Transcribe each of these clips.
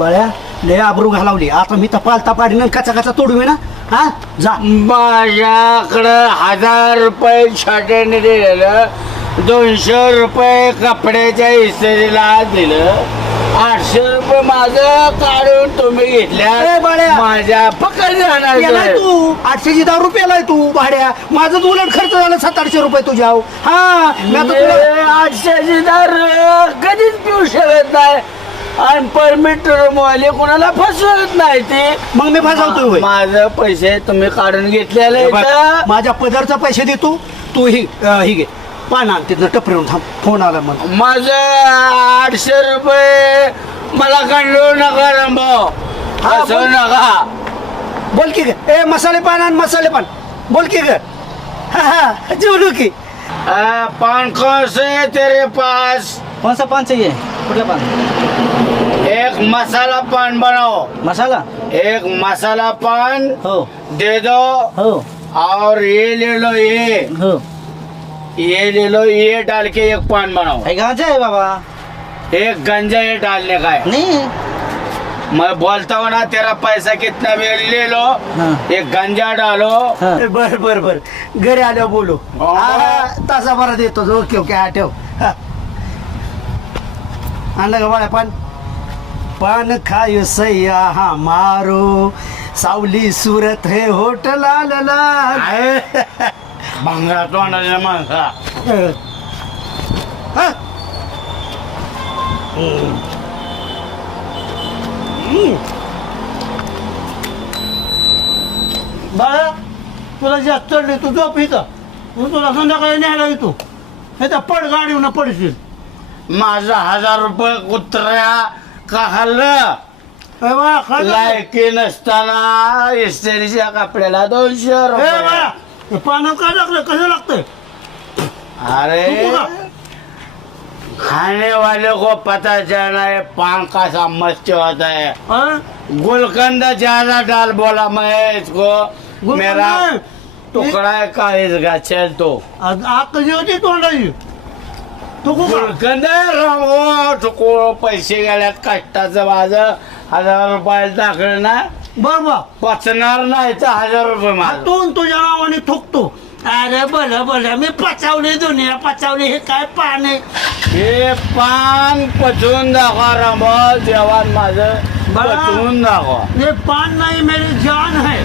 बळ्या लय आबरू घालावली आता मी तर पालता पाडीन कचा कचा तोडू ना हा जा माझ्याकडं 1000 रुपये छाट्याने दिलेलं 200 रुपये कपड्याच्या इस्त्रीला दिलं 800 रुपये माझं काढून तुम्ही ए, घेतल्या बाळ्या. माझ्या पकड यालाय जाणार तू 800ची 10 रुपयालाय तू भाड्या माझं उलट खर्च झाला 700-800 रुपये तुझ्या हा मी आता तुला 800ची दार कधीच पिऊ शकत नाही आणि परमिट वाले कोणाला फसवत नाही ते मग मी फसवतोय होय. माझं पैसे तुम्ही काढून घेतलेले हे बघ, इथं. माझ्या पदरचा पैसे देतो तू ही घे पाना तिथनं टपरीवर थांब फोन आला मग माझं 800 रुपये मला काढू नका रंभाऊ हा, असं बोल. नका बोल की ग ए मसाले पान आण मसाले पान बोल की ग हा जेवलो की पान कौन से है तेरे पास कौन सा पान चाहिए कुठला पान एक मसाला पान बनाओ मसाला एक मसाला पान हो दे दो हो और ये ले लो हो ये ले लो ये डाल के एक पान बनाओ है गांजा है बाबा एक गंजा ये डालने का है नहीं मैं बोलता हूँ ना तेरा पैसा कितना भी ले लो हाँ। एक गंजा डालो हाँ। बर बर बर घरी आल्यावर बोलू हो. तासा बरा देतो ओके ओके हा ठेव हा. आणलं का बाळा पान पान खायो सैया हा मारो सावली सुरत है होटल आलेला भांगडा तोंडाच्या माणसा बाळा तुला जास्त चढले तू झोप इथं मग तुला संध्याकाळी न्यायला येतो हे तर पड गाडीवर पडशील माझा 1000 रुपये कुत्र्या का खाल्लं ए बाळा, खा ना. लायकी नसताना इस्त्रीच्या कपड्याला 200 ए रुपये बाळा, हे पानं काय लागलं कसं लागतंय अरे तू का? खाने वाले को पता चला है पान का मस्त होता है हा? गुलकंद ज्यादा डाल बोला मैं इसको गुलकंद? मेरा टुकड़ा है का इसका चल तो आज आग कशी होती तोंडाची तू कुठं? गुलकंद रमो टुकड़ो पैसे गेल्यात कष्टाचं माझं 1000 रुपयाला टाकलं ना बर बा पचणार नाही तर 1000 रुपये माझं तू तुझ्या नावाने ठोकतो अरे भलं भलं मी पचावली दुनिया पचावली हे काय पान आहे हे पान पचवून दाखवा रमो जेवण माझं बघा. पचवून दाखवा ये पान नहीं मेरी जान है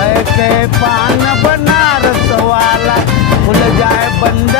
के पान बनारस वाला खुल जाए बंद